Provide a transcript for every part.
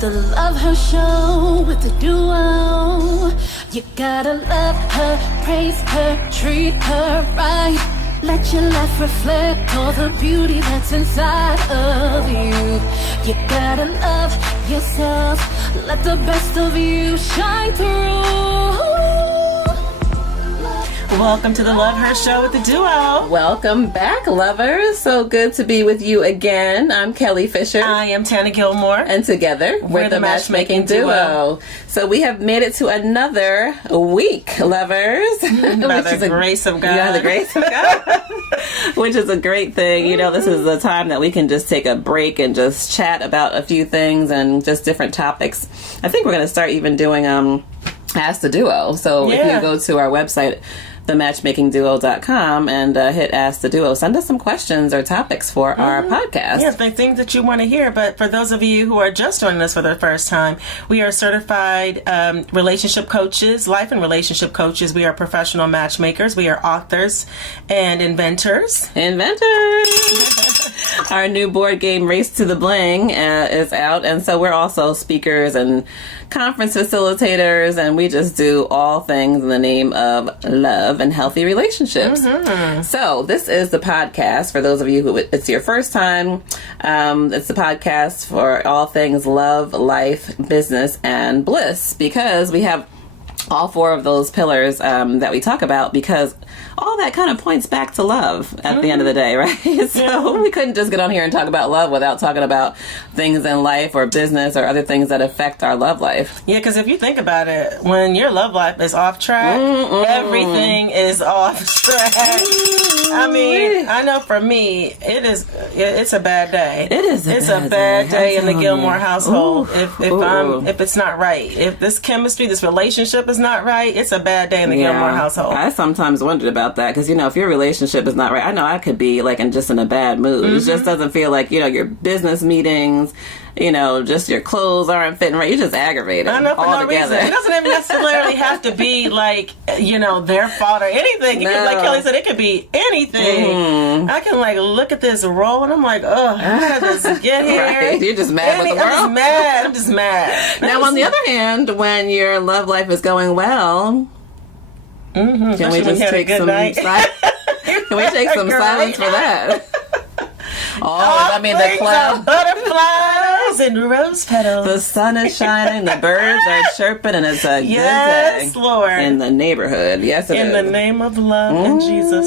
The Love Her Show with the duo. You gotta love her, praise her, treat her right. Let your life reflect all the beauty that's inside of you. You gotta love yourself. Let the best of you shine through. Welcome to the Love Her Show with the duo. Welcome back, lovers. So good to be with you again. I'm Kelly Fisher. I am Tana Gilmore. And together, we're the Matchmaking Duo. So we have made it to another week, lovers. By the grace of God. Yeah, the grace of God. Which is a great thing. You know, this is the time that we can just take a break and just chat about a few things and just different topics. I think we're going to start even doing Ask the Duo. So if you go to our website, thematchmakingduo.com, and hit Ask the Duo. Send us some questions or topics for our podcast. Yes, the things that you want to hear. But for those of you who are just joining us for the first time, we are certified relationship coaches, life and relationship coaches. We are professional matchmakers. We are authors and inventors. Our new board game, Race to the Bling, is out. And so we're also speakers and conference facilitators, and we just do all things in the name of love and healthy relationships. So this is the podcast for those of you who it's your first time. It's the podcast for all things love, life, business, and bliss, because we have all four of those pillars that we talk about, because all that kind of points back to love at the end of the day, right? So we couldn't just get on here and talk about love without talking about things in life or business or other things that affect our love life. Yeah, because if you think about it, when your love life is off track, everything is off track. I mean, I know for me, it's a bad day. It is a bad day in the Gilmore household. If it's not right, if this chemistry, this relationship is not right, it's a bad day in the Gilmore household. I sometimes wondered about that, because, you know, if your relationship is not right, I know I could be like in a bad mood. It just doesn't feel like, you know, your business meetings, you know, just your clothes aren't fitting right. You're just aggravated. I know, for no reason. It doesn't even necessarily have to be like, you know, their fault or anything. It could, like Kelly said, it could be anything. I can like look at this roll and I'm like, oh, how did this get here? Right. You're just mad with the world. I'm just mad. Now, on the other hand, when your love life is going well, can we just take some silence for that? The clouds, butterflies and rose petals. The sun is shining, the birds are chirping, and it's a good day. Lord. In the neighborhood. Yes, it is. In the name of love and Jesus.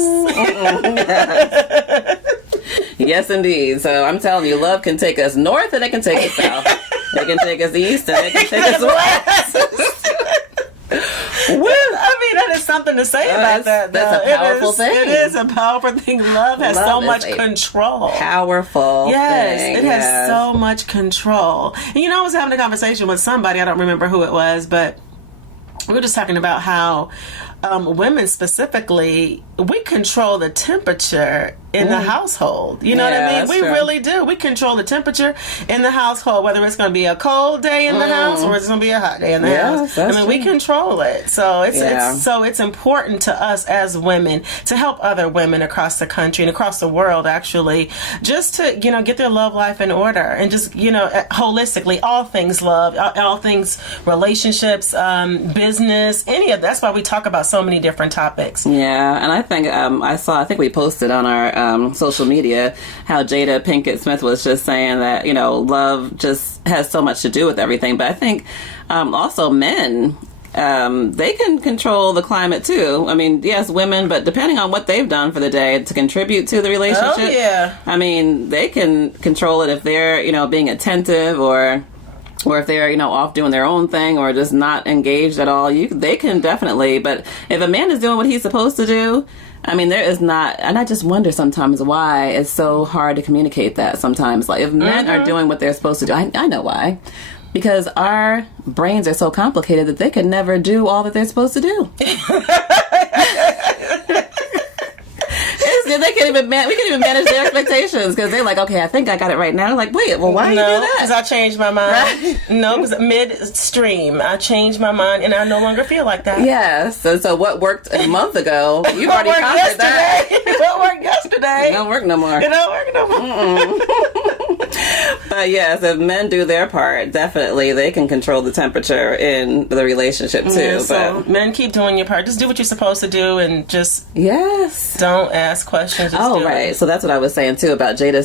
Yes, indeed. So I'm telling you, love can take us north and it can take us south. It can take us east and it can take us west. Well, I mean, that is something to say about that. That's a powerful thing. It is a powerful thing. Love has so much control. Powerful thing. It has so much control. And you know, I was having a conversation with somebody, I don't remember who it was, but we were just talking about how women specifically, we control the temperature in the household. You know what I mean? We really do. We control the temperature in the household, whether it's going to be a cold day in the house or it's going to be a hot day in the house. I mean, we control it. So it's important to us as women to help other women across the country and across the world, actually, just to, you know, get their love life in order and just, you know, holistically, all things love, all things relationships, business, any of that's why we talk about so many different topics. Yeah, and I think I think we posted on our social media how Jada Pinkett Smith was just saying that, you know, love just has so much to do with everything. But I think also men, they can control the climate too. I mean, yes, women, but depending on what they've done for the day to contribute to the relationship. Oh, yeah. I mean, they can control it if they're, you know, being attentive or if they're, you know, off doing their own thing or just not engaged at all. They can definitely. But if a man is doing what he's supposed to do, I mean, there is not, and I just wonder sometimes why it's so hard to communicate that sometimes. Like, if men are doing what they're supposed to do, I know why. Because our brains are so complicated that they can never do all that they're supposed to do. We can't even manage their expectations, because they're like, okay, I think I got it right now. Like, wait, well, why you do that? Because I changed my mind. Right? No, because midstream, I changed my mind, and I no longer feel like that. Yes. So what worked a month ago, you've already conquered that. What worked yesterday? It don't work no more. It don't work no more. Yes, if men do their part, definitely they can control the temperature in the relationship too. Yeah, so men, keep doing your part. Just do what you're supposed to do, and just don't ask questions. Just do right. it. So that's what I was saying too about Jada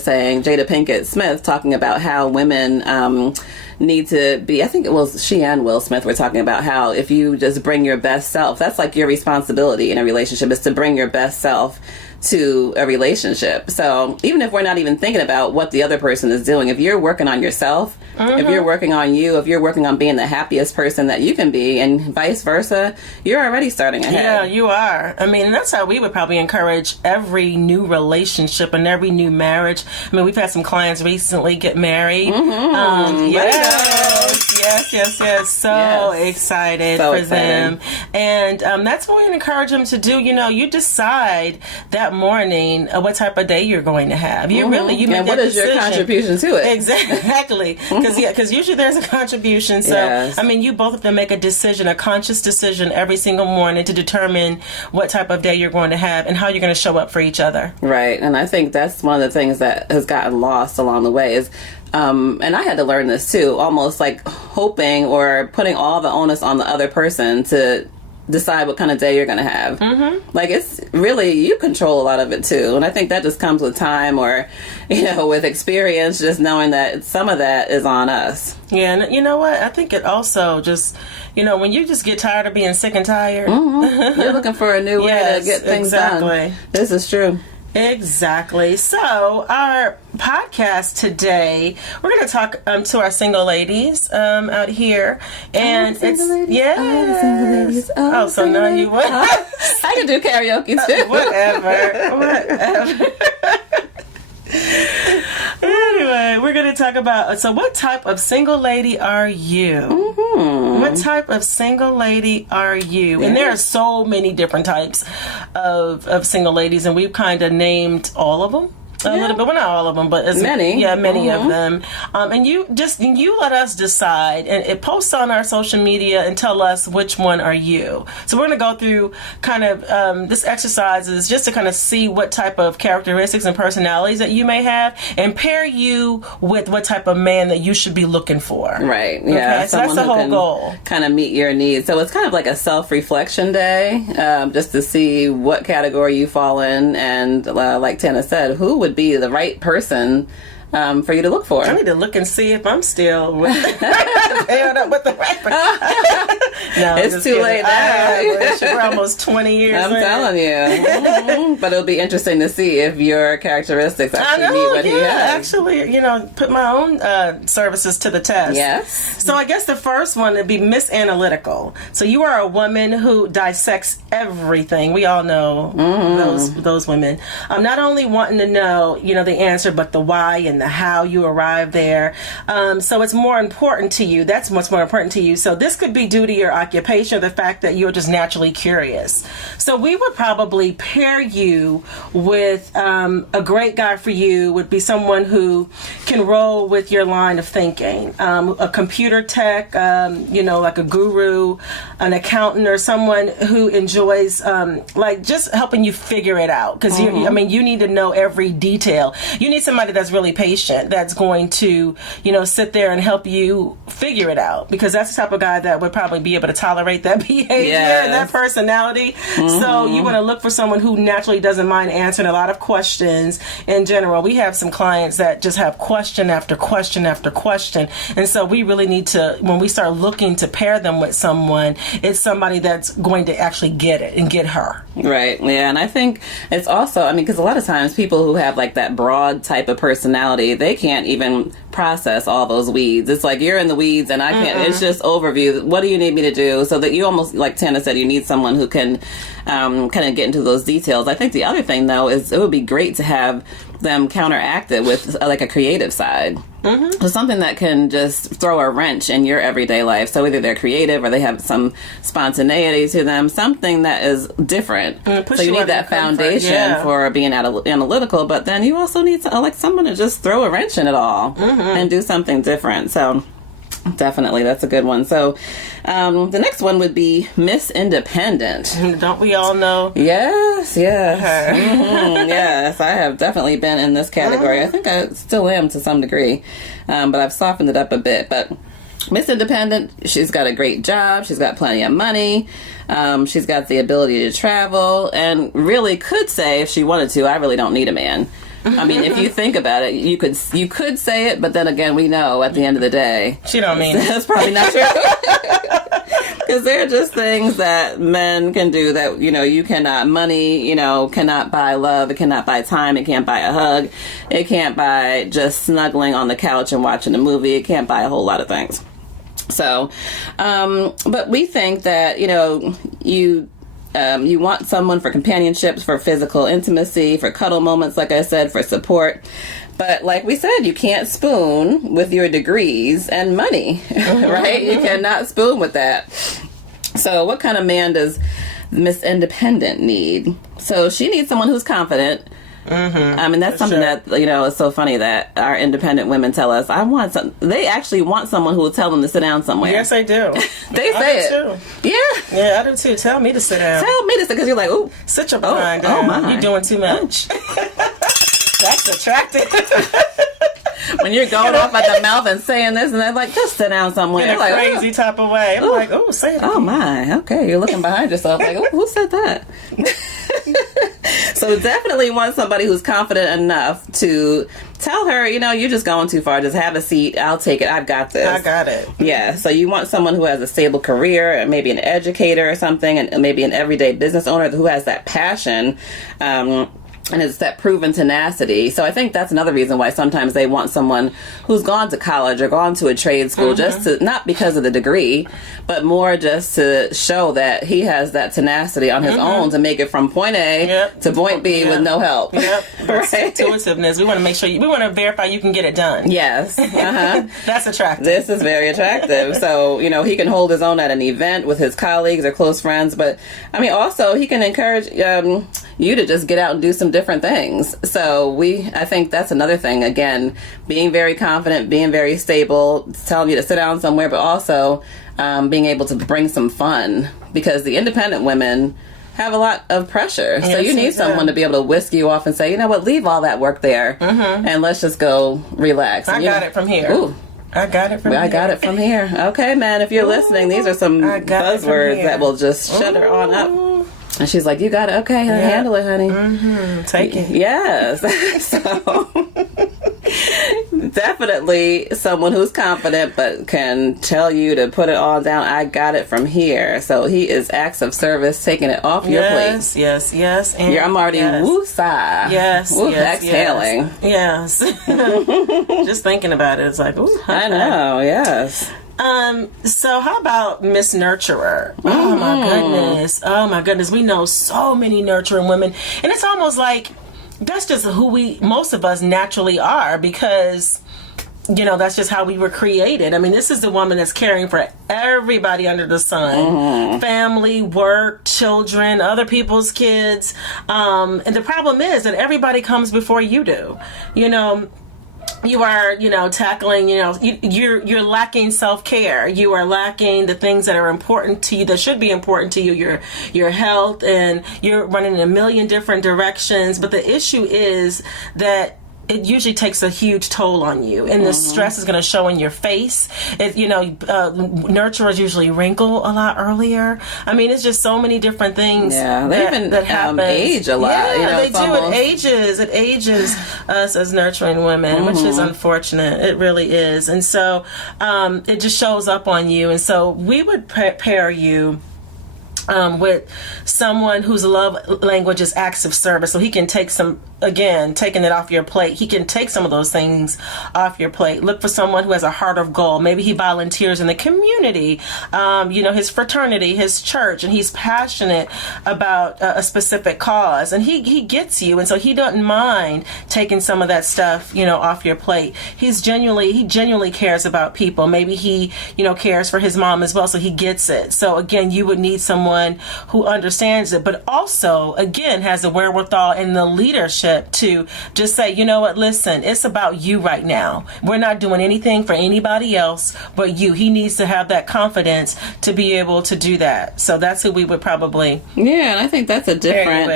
Pinkett Smith talking about how women need to be, I think it was she and Will Smith were talking about how if you just bring your best self, that's like your responsibility in a relationship, is to bring your best self to a relationship. So even if we're not even thinking about what the other person is doing, if you're working on yourself, if you're working on you, if you're working on being the happiest person that you can be, and vice versa, you're already starting ahead. Yeah, you are. I mean, that's how we would probably encourage every new relationship and every new marriage. I mean, we've had some clients recently get married. Yes. So excited for them. And that's what we encourage them to do. You know, you decide that morning what type of day you're going to have. You make and that what is decision. your contribution to it? Exactly. Because usually there's a contribution. So, I mean, you both have to make a decision, a conscious decision every single morning to determine what type of day you're going to have and how you're going to show up for each other. Right. And I think that's one of the things that has gotten lost along the way is, and I had to learn this too, almost like hoping or putting all the onus on the other person to decide what kind of day you're going to have. Like, it's really, you control a lot of it too. And I think that just comes with time or, with experience, just knowing that some of that is on us. Yeah, and you know what? I think it also just, when you just get tired of being sick and tired. You're looking for a new way to get things done. This is true. Exactly. So our podcast today, we're going to talk to our single ladies out here, and it's so now you what? I can do karaoke too. Whatever. Anyway, we're going to talk about, so what type of single lady are you? What type of single lady are you? And there are so many different types of single ladies, and we've kind of named all of them. A little bit, well, not all of them, but many of them. And you let us decide and post on our social media and tell us which one are you. So we're going to go through kind of this exercise is just to kind of see what type of characteristics and personalities that you may have, and pair you with what type of man that you should be looking for. Right. Yeah. Okay? So that's the whole goal. Kind of meet your needs. So it's kind of like a self-reflection day, just to see what category you fall in, and like Tana said, who would be the right person for you to look for. I need to look and see if I'm still paired up with the right person. No, it's too late now. We're almost 20 years I'm telling you. But it'll be interesting to see if your characteristics actually meet what he has. Actually, put my own services to the test. Yes. So I guess the first one would be Miss Analytical. So you are a woman who dissects everything. We all know those women. Not only wanting to know, the answer, but the why and the how you arrive there. So it's more important to you. That's what's more important to you. So this could be due to your occupation or the fact that you're just naturally curious. So we would probably pair you with a great guy for you would be someone who can roll with your line of thinking. A computer tech, like a guru, an accountant, or someone who enjoys like just helping you figure it out. Because you need to know every detail. You need somebody that's really patient, that's going to, sit there and help you figure it out, because that's the type of guy that would probably be able to tolerate that behavior and that personality. So you want to look for someone who naturally doesn't mind answering a lot of questions. In general, we have some clients that just have question after question after question, and so we really need to, when we start looking to pair them with someone, it's somebody that's going to actually get it and get her. Right. Yeah. And I think it's also, because a lot of times people who have like that broad type of personality, they can't even process all those weeds. It's like you're in the weeds and I can't. It's just overview. What do you need me to do? So that you almost, like Tana said, you need someone who can kind of get into those details. I think the other thing though is it would be great to have them counteract it with like a creative side. So something that can just throw a wrench in your everyday life. So either they're creative or they have some spontaneity to them, something that is different. So you need that foundation for being analytical, but then you also need like someone to just throw a wrench in it all and do something different. So Definitely. That's a good one. So the next one would be Miss Independent. Don't we all know? Yes. Yes, I have definitely been in this category. I think I still am to some degree, but I've softened it up a bit. But Miss Independent, she's got a great job. She's got plenty of money. She's got the ability to travel, and really could say, if she wanted to, I really don't need a man. I mean, if you think about it, you could say it, but then again, we know at the end of the day, she don't mean that's probably not true. Because there are just things that men can do that, you cannot. Money, cannot buy love. It cannot buy time. It can't buy a hug. It can't buy just snuggling on the couch and watching a movie. It can't buy a whole lot of things. So, but we think that, you want someone for companionships, for physical intimacy, for cuddle moments, like I said, for support. But like we said, you can't spoon with your degrees and money, right? You cannot spoon with that. So what kind of man does Miss Independent need? So she needs someone who's confident. I mean, that's something that, is so funny that our independent women tell us, they actually want someone who will tell them to sit down somewhere. Yes, they do. They say it. Too. Yeah, I do too. Tell me to sit down. Tell me to sit, because you're like, ooh. Sit your behind down. Oh, my. You're doing too much. That's attractive. When you're going off at the mouth and saying this, and they're like, just sit down somewhere. In a crazy type of way. I'm like, oh, say it. Oh, my. Okay. You're looking behind yourself like, oh, who said that? So definitely want somebody who's confident enough to tell her, you're just going too far. Just have a seat. I'll take it. I've got this. I got it. Yeah. So you want someone who has a stable career, maybe an educator or something, and maybe an everyday business owner who has that passion. And it's that proven tenacity. So I think that's another reason why sometimes they want someone who's gone to college or gone to a trade school, just to, not because of the degree, but more just to show that he has that tenacity on his own to make it from point A to point B with no help. Yep. Right? Intuitiveness. We want to make sure, we want to verify you can get it done. Yes. That's attractive. This is very attractive. So, he can hold his own at an event with his colleagues or close friends, but I mean, also he can encourage you to just get out and do some different things. So I think that's another thing. Again, being very confident, being very stable, telling you to sit down somewhere, but also being able to bring some fun, because the independent women have a lot of pressure. So you need someone to be able to whisk you off and say, you know what, leave all that work there and let's just go relax. I got it from here. Ooh. I got it from here. I got it from here. Okay, man, if you're listening, these are some buzzwords that will just shut her on up. And she's like, you got it. Okay, handle it, honey. Take it. Yes. So, definitely someone who's confident but can tell you to put it all down. I got it from here. So, he is acts of service, taking it off your plate. Yes. And I'm already woo-sigh. Yes. Exhaling. Yes. Just thinking about it, it's like, ooh. I know, yes. So how about Miss Nurturer? Oh my goodness. We know so many nurturing women, and it's almost like that's just who most of us naturally are, because that's just how we were created. I mean, this is the woman that's caring for everybody under the sun. Family, work, children, other people's kids. And the problem is that everybody comes before you do. You are, tackling, you're lacking self-care. You are lacking the things that are important to you, that should be important to you, your health, and you're running in a million different directions. But the issue is that it usually takes a huge toll on you, and the stress is going to show in your face. Nurturers usually wrinkle a lot earlier. I mean, it's just so many different things. Yeah, they that happen. Age a lot. Yeah, they do. It ages us as nurturing women, which is unfortunate. It really is, and so it just shows up on you. And so we would pair you with someone whose love language is acts of service, so he can take taking it off your plate. He can take some of those things off your plate. Look for someone who has a heart of gold. Maybe he volunteers in the community, his fraternity, his church, and he's passionate about a specific cause, and he gets you, and so he doesn't mind taking some of that stuff, off your plate. He genuinely cares about people. Maybe he, cares for his mom as well, so he gets it. So again, you would need someone who understands it, but also, again, has the wherewithal and the leadership relationship to just say, you know what, listen, it's about you right now. We're not doing anything for anybody else but you. He needs to have that confidence to be able to do that. So that's who we would probably. Yeah, and I think that's a different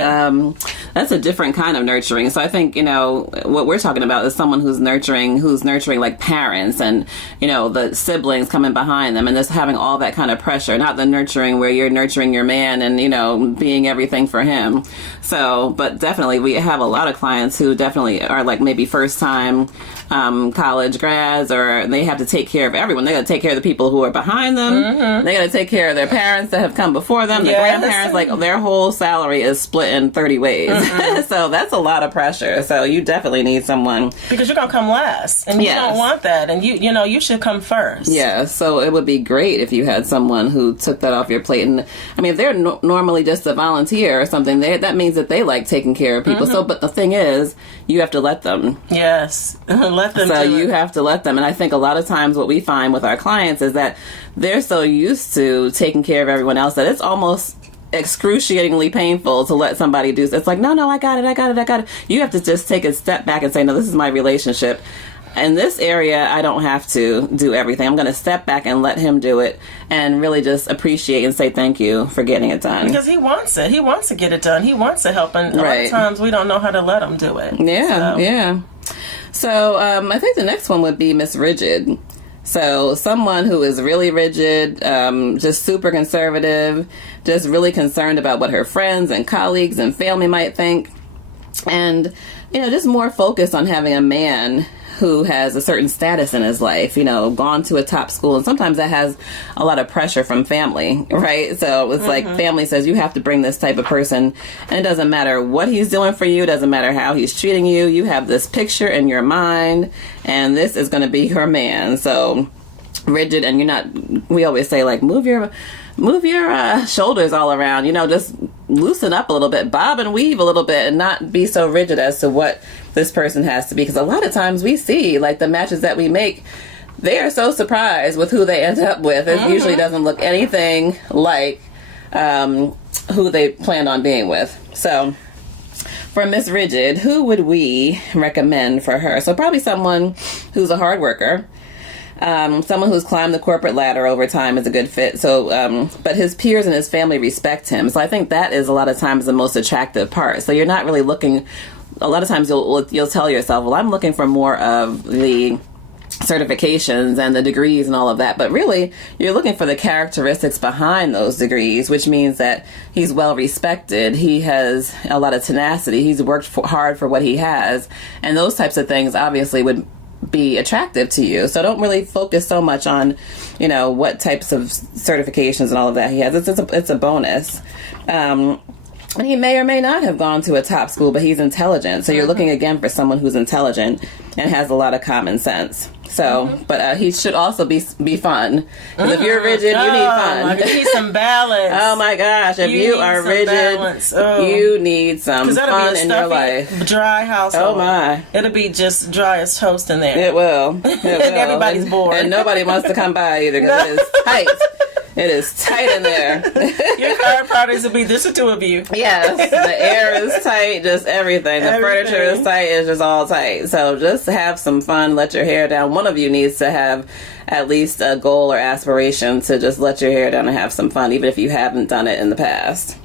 kind of nurturing. So I think, what we're talking about is someone who's nurturing like parents and, the siblings coming behind them and just having all that kind of pressure, not the nurturing where you're nurturing your man and, being everything for him. So, but definitely we have a lot of clients who definitely are like maybe first time college grads, or they have to take care of everyone. They got to take care of the people who are behind them. They got to take care of their parents that have come before them, the grandparents, like their whole salary is split in 30 ways. So that's a lot of pressure. So you definitely need someone. Because you're going to come last, and you don't want that, and you should come first. Yeah, so it would be great if you had someone who took that off your plate. And I mean, if they're normally just a volunteer or something, that means that they like taking care of people. So, but the thing is, you have to let them. Yes, let them. So you have to let them. And I think a lot of times what we find with our clients is that they're so used to taking care of everyone else that it's almost excruciatingly painful to let somebody do. It's like, no, I got it. You have to just take a step back and say, no, this is my relationship. In this area, I don't have to do everything. I'm going to step back and let him do it and really just appreciate and say thank you for getting it done. Because he wants it. He wants to get it done. He wants to help. And a lot of times we don't know how to let him do it. Yeah. So I think the next one would be Miss Rigid. So someone who is really rigid, just super conservative, just really concerned about what her friends and colleagues and family might think. And, just more focused on having a man who has a certain status in his life, gone to a top school. And sometimes that has a lot of pressure from family, right? So it's like family says, you have to bring this type of person. And it doesn't matter what he's doing for you. It doesn't matter how he's treating you. You have this picture in your mind, and this is going to be your man. So rigid, and you're not, we always say, like, move your shoulders all around, just loosen up a little bit, bob and weave a little bit, and not be so rigid as to what this person has to be. Because a lot of times we see, like, the matches that we make, they are so surprised with who they end up with. It usually doesn't look anything like who they planned on being with. So for Miss Rigid, who would we recommend for her? So probably someone who's a hard worker. Someone who's climbed the corporate ladder over time is a good fit. So, but his peers and his family respect him. So I think that is a lot of times the most attractive part. So you're not really looking. A lot of times you'll tell yourself, well, I'm looking for more of the certifications and the degrees and all of that. But really, you're looking for the characteristics behind those degrees, which means that he's well respected. He has a lot of tenacity. He's worked hard for what he has, and those types of things obviously would be attractive to you. So don't really focus so much on, what types of certifications and all of that he has. It's a bonus. And he may or may not have gone to a top school, but he's intelligent. So you're looking again for someone who's intelligent and has a lot of common sense. So, but he should also be fun. Because if you're rigid, you need fun. You need some balance. Oh my gosh! If you are rigid, you need some fun in your life. Dry household. Oh my! It'll be just dry as toast in there. It will. And everybody's bored. And nobody wants to come by either because it is tight. It is tight in there. Your car parties will be just the two of you. Yes, the air is tight, just everything. The furniture is tight, it's just all tight. So just have some fun, let your hair down. One of you needs to have at least a goal or aspiration to just let your hair down and have some fun, even if you haven't done it in the past.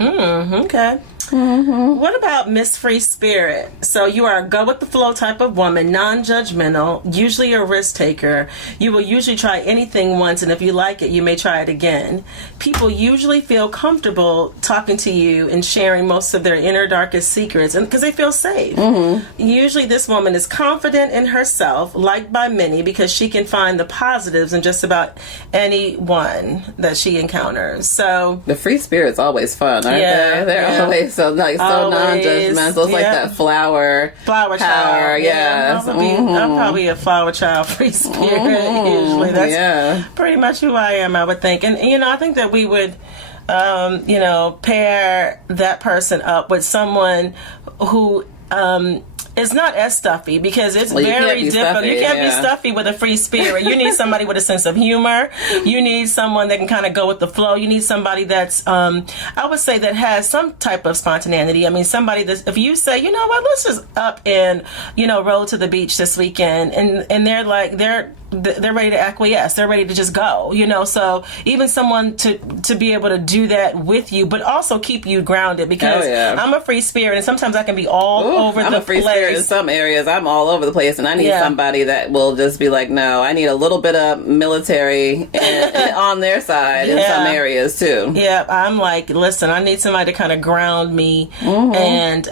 Okay. What about Miss Free Spirit? So you are a go-with-the-flow type of woman, non-judgmental, usually a risk taker. You will usually try anything once, and if you like it, you may try it again. People usually feel comfortable talking to you and sharing most of their inner darkest secrets because they feel safe. Usually this woman is confident in herself, liked by many, because she can find the positives in just about anyone that she encounters. So the free spirit's always fun, aren't they? They're always so non-judgmental. It's like that flower child. Yeah, I'm probably a flower child, free spirit. Usually, that's pretty much who I am, I would think. And I think that we would, pair that person up with someone who it's not as stuffy because it's Well, you can't very be difficult. stuffy, You can't be yeah. stuffy with a free spirit. You need somebody with a sense of humor. You need someone that can kind of go with the flow. You need somebody that's, I would say, that has some type of spontaneity. I mean, somebody that, if you say, you know what, let's just up and, roll to the beach this weekend, and they're like, they're ready to acquiesce. They're ready to just go, So even someone to be able to do that with you, but also keep you grounded, because I'm a free spirit, and sometimes I can be all over I'm the a free place. spirit in some areas. I'm all over the place, and I need somebody that will just be like, no, I need a little bit of military on their side in some areas too. Yeah, I'm like, listen, I need somebody to kind of ground me and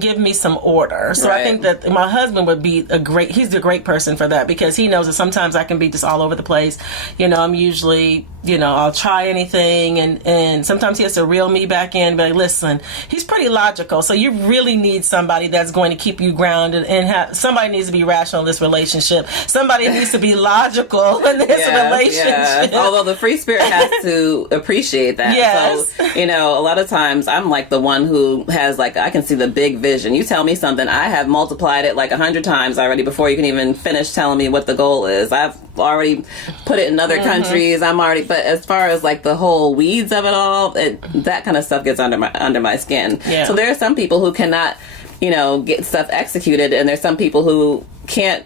give me some order. So I think that my husband would be he's the great person for that, because he knows that sometimes I can be just all over the place. I'm usually, I'll try anything, and sometimes he has to reel me back in, but listen, he's pretty logical. So you really need somebody that's going to keep you grounded, and somebody needs to be rational in this relationship. Somebody needs to be logical in this relationship. Yeah. Although the free spirit has to appreciate that. Yes. So, a lot of times I'm like the one who has I can see the big vision. You tell me something, I have multiplied it 100 times already before you can even finish telling me what the goal is. I've already put it in other countries. But as far as the whole weeds of it all, that kind of stuff gets under my skin. Yeah. So there are some people who cannot, get stuff executed, and there's some people who can't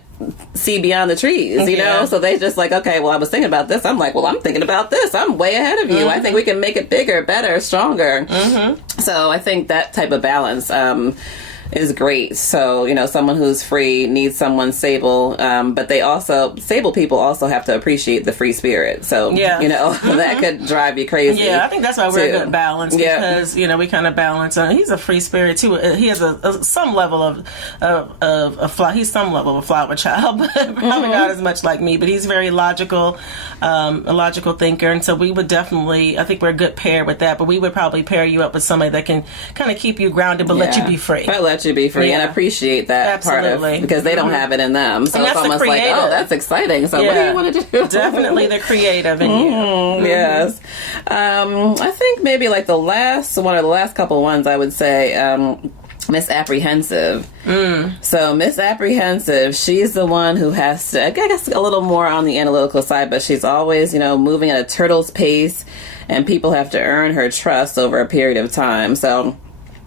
see beyond the trees, so they just okay, well, I was thinking about this. I'm like, well, I'm thinking about this. I'm way ahead of you. I think we can make it bigger, better, stronger. So I think that type of balance is great. So, someone who's free needs someone stable, but stable people also have to appreciate the free spirit. So, that could drive you crazy. Yeah, I think that's why we're a good balance, because, we kind of balance. He's a free spirit too. He has some level of a flower. He's some level of a flower child, but probably not as much like me, but he's very logical, a logical thinker. And so we would definitely, I think we're a good pair with that, but we would probably pair you up with somebody that can kind of keep you grounded, but let you be free. Let you be free and appreciate that part of, because they don't have it in them. So it's almost like, oh, that's exciting. So what do you want to do? Definitely the creative in you. Yes. I think maybe one of the last couple ones I would say, misapprehensive. So misapprehensive, she's the one who has to, I guess, a little more on the analytical side, but she's always, moving at a turtle's pace, and people have to earn her trust over a period of time. So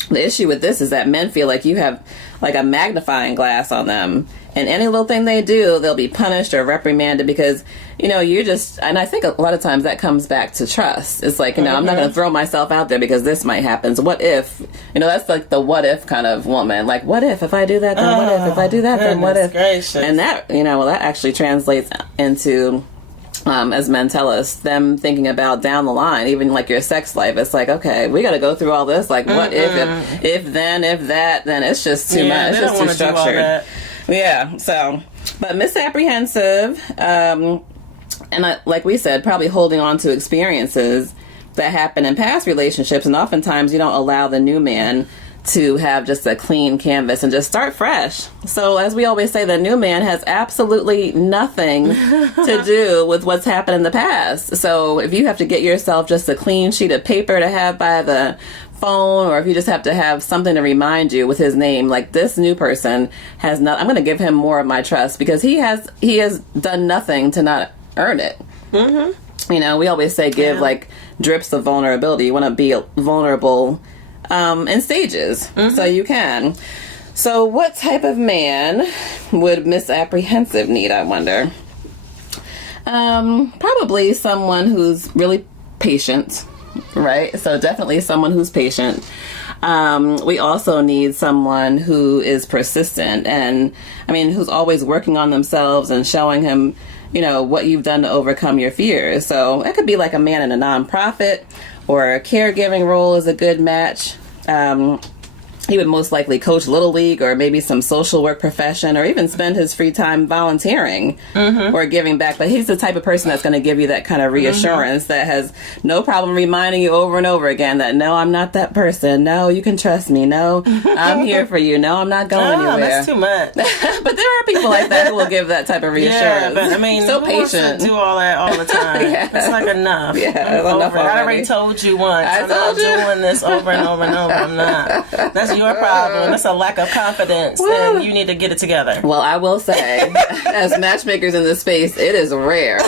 the issue with this is that men feel like you have a magnifying glass on them, and any little thing they do, they'll be punished or reprimanded because, you're just, and I think a lot of times that comes back to trust. It's I'm not going to throw myself out there because this might happen. So what if, that's the what if kind of woman. What if I do that, then what if I do that, then what if? Gracious. And that, that actually translates into, as men tell us, them thinking about down the line, even your sex life. It's okay, we got to go through all this. What if that, then it's just too much. It's just too structured. Yeah. So, but misapprehensive, and like we said, probably holding on to experiences that happen in past relationships, and oftentimes you don't allow the new man to have just a clean canvas and just start fresh. So as we always say, the new man has absolutely nothing to do with what's happened in the past. So if you have to get yourself just a clean sheet of paper to have by the phone, or if you just have to have something to remind you with his name, this new person has not, I'm going to give him more of my trust, because he has done nothing to not earn it. We always say give drips of vulnerability. You want to be vulnerable in stages, so you can. So what type of man would misapprehensive need, I wonder? Probably someone who's really patient, right? So definitely someone who's patient. We also need someone who is persistent, and who's always working on themselves and showing him, what you've done to overcome your fears. So it could be a man in a nonprofit, or a caregiving role is a good match. He would most likely coach Little League, or maybe some social work profession, or even spend his free time volunteering or giving back. But he's the type of person that's going to give you that kind of reassurance, that has no problem reminding you over and over again that, no, I'm not that person. No, you can trust me. No, I'm here for you. No, I'm not going anywhere. That's too much. But there are people like that who will give that type of reassurance. Yeah, but so who patient. wants to do all that all the time? It's enough. Yeah, enough already. I already told you once. I'm not doing this over and over and over. I'm not. your problem. That's a lack of confidence, and you need to get it together. Well, I will say, as matchmakers in this space, it is rare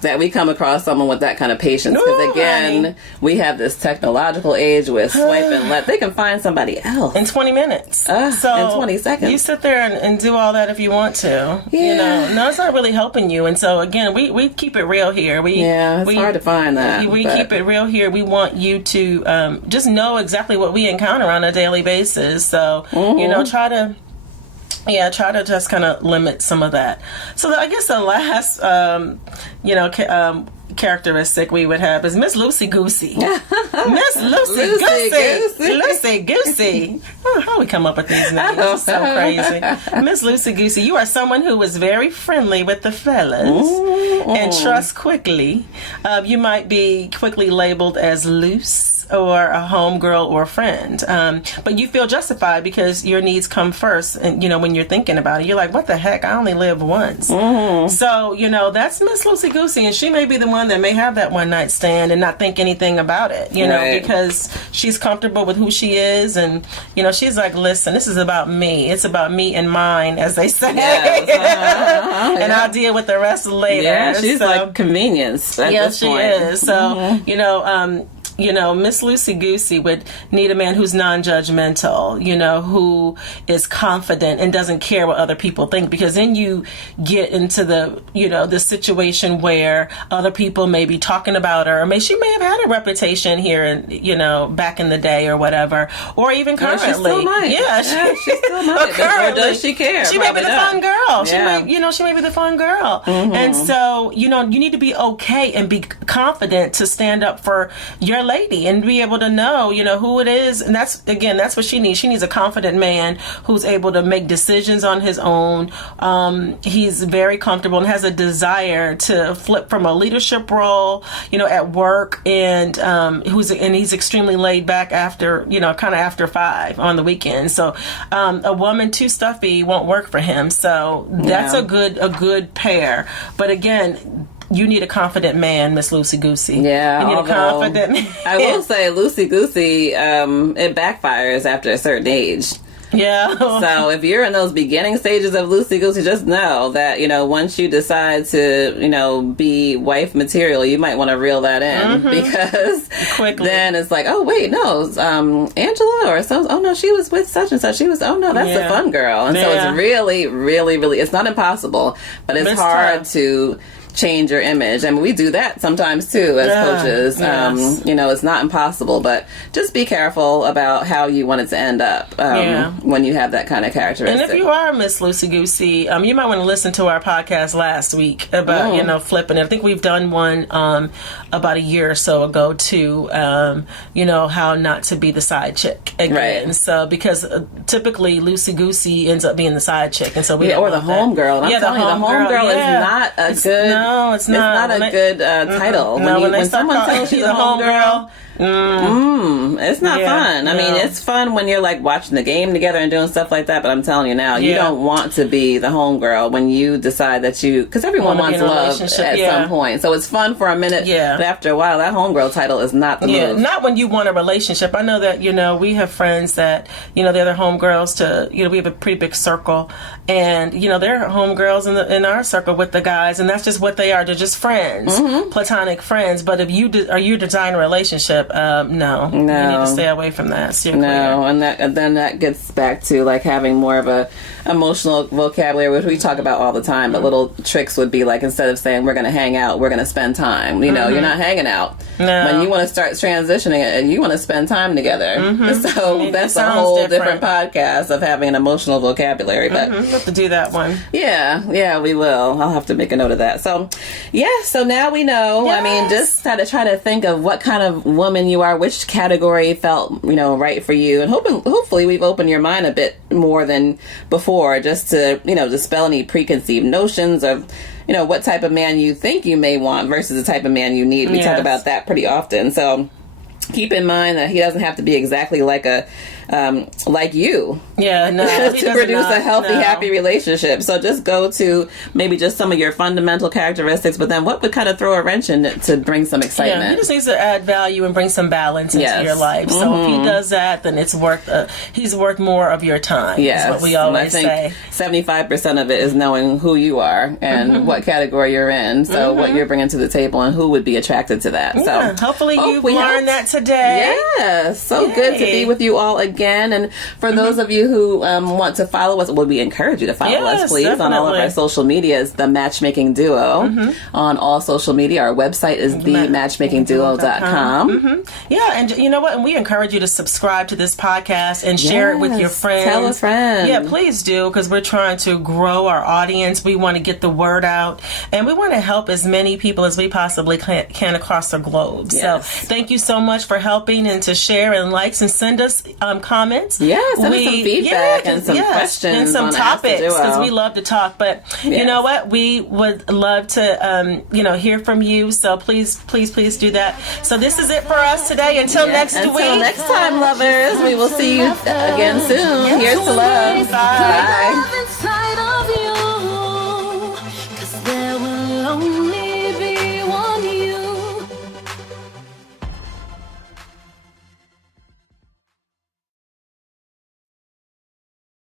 that we come across someone with that kind of patience. Because again, we have this technological age with swipe and let. They can find somebody else in 20 minutes. So in 20 seconds. You sit there and do all that if you want to. Yeah. You know, no, it's not really helping you. And so again, we keep it real here. It's hard to find that. We keep it real here. We want you to just know exactly what we encounter on a daily basis. So, you know, try to just kind of limit some of that. So I guess the last, characteristic we would have is Miss Loosey Goosey. Miss Loosey Goosey. Loosey Goosey. How we come up with these names? It's so crazy. Miss Loosey Goosey, you are someone who is very friendly with the fellas and trust quickly. You might be quickly labeled as loose or a homegirl or friend. But you feel justified because your needs come first. And, you know, when you're thinking about it, you're like, what the heck? I only live once. So, you know, that's Miss Loosey Goosey. And she may be the one that may have that one night stand and not think anything about it, you know, because she's comfortable with who she is. And, you know, she's like, listen, this is about me. It's about me and mine, as they say. Yes. And I'll deal with the rest later. Yeah, she's like convenience at this point. Yes, she is. So, you know, Miss Loosey Goosey would need a man who's non-judgmental, you know, who is confident and doesn't care what other people think, because then you get into the, you know, the situation where other people may be talking about her, or she may have had a reputation here, and you know, back in the day or whatever, or even currently. She still might. She still might. Or does she care? She may be the fun girl. Yeah. She may be the fun girl. And so, you know, you need to be okay and be confident to stand up for your lady and be able to know, you know, who it is. And that's what she needs. She needs a confident man who's able to make decisions on his own. He's very comfortable and has a desire to flip from a leadership role, you know, at work, and he's extremely laid back after, you know, kind of after 5 on the weekend. So a woman too stuffy won't work for him. So that's a good pair. But again, you need a confident man, Miss Loosey Goosey. Yeah, you need a confident man. I will say, Loosey Goosey, it backfires after a certain age. Yeah. So if you're in those beginning stages of Loosey Goosey, just know that, you know, once you decide to, you know, be wife material, you might want to reel that in, because then it's like, oh wait, no, Angela or so. Oh no, she was with such and such. She was. Oh no, that's a fun girl. And so it's really, really, really. It's not impossible, but it's hard to change your image. I mean, we do that sometimes too as coaches. Yes. You know, it's not impossible, but just be careful about how you want it to end up when you have that kind of characteristic. And if you are Miss Loosey Goosey, you might want to listen to our podcast last week about you know, flipping it. I think we've done one about a year or so ago too. You know, how not to be the side chick again. Right. So because typically Loosey Goosey ends up being the side chick, and so we or the homegirl. I'm telling you, the homegirl is not a good. No, it's not. It's not a good title. When someone tells you the homegirl, it's not fun. I mean, it's fun when you're like watching the game together and doing stuff like that. But I'm telling you now, you don't want to be the homegirl when you decide that because everyone wants love at some point. So it's fun for a minute. Yeah. But after a while, that homegirl title is not the move. Not when you want a relationship. I know that, you know, we have friends that, you know, they're the homegirls to, you know, we have a pretty big circle, and, you know, they're homegirls in our circle with the guys, and that's just what they are. They're just friends, platonic friends. But if you are you design a relationship, no, you need to stay away from that. So and then that gets back to like having more of a emotional vocabulary, which we talk about all the time. But little tricks would be like, instead of saying we're going to hang out, we're going to spend time. You know, you're not hanging out. No. When you want to start transitioning it, and you want to spend time together. So that's a whole different podcast of having an emotional vocabulary. But we'll have to do that one. Yeah, we will. I'll have to make a note of that. So so now we know. Yes. I mean, just try to think of what kind of woman you are, which category felt, you know, right for you, and hopefully we've opened your mind a bit more than before, just to, you know, dispel any preconceived notions of, you know, what type of man you think you may want versus the type of man you need. We talk about that pretty often. So keep in mind that he doesn't have to be exactly like a like you. Yeah, no, to produce a healthy, happy relationship. So just go to maybe just some of your fundamental characteristics, but then what would kind of throw a wrench in it to bring some excitement? Yeah, he just needs to add value and bring some balance into your life. So if he does that, then it's he's worth more of your time. Yes, is what we always say. 75% of it is knowing who you are and what category you're in. So what you're bringing to the table and who would be attracted to that. Yeah, so hopefully you've learned that today. Yeah, so good to be with you all again. And for those of you who want to follow us, we encourage you to follow us, please, on all of our social medias. The Matchmaking Duo on all social media. Our website is thematchmakingduo.com. Yeah, and you know what? And we encourage you to subscribe to this podcast and share it with your friends. Tell a friend. Yeah, please do, because we're trying to grow our audience. We want to get the word out, and we want to help as many people as we possibly can across the globe. Yes. So thank you so much for helping and to share and likes and send us comments. Yeah, send us some feedback and some questions and some topics, because we love to talk. But you know what? We would love to hear from you. So please do that. So this is it for us today. Until next week. Until next time, lovers. We will see you again soon. Here's to love. Bye.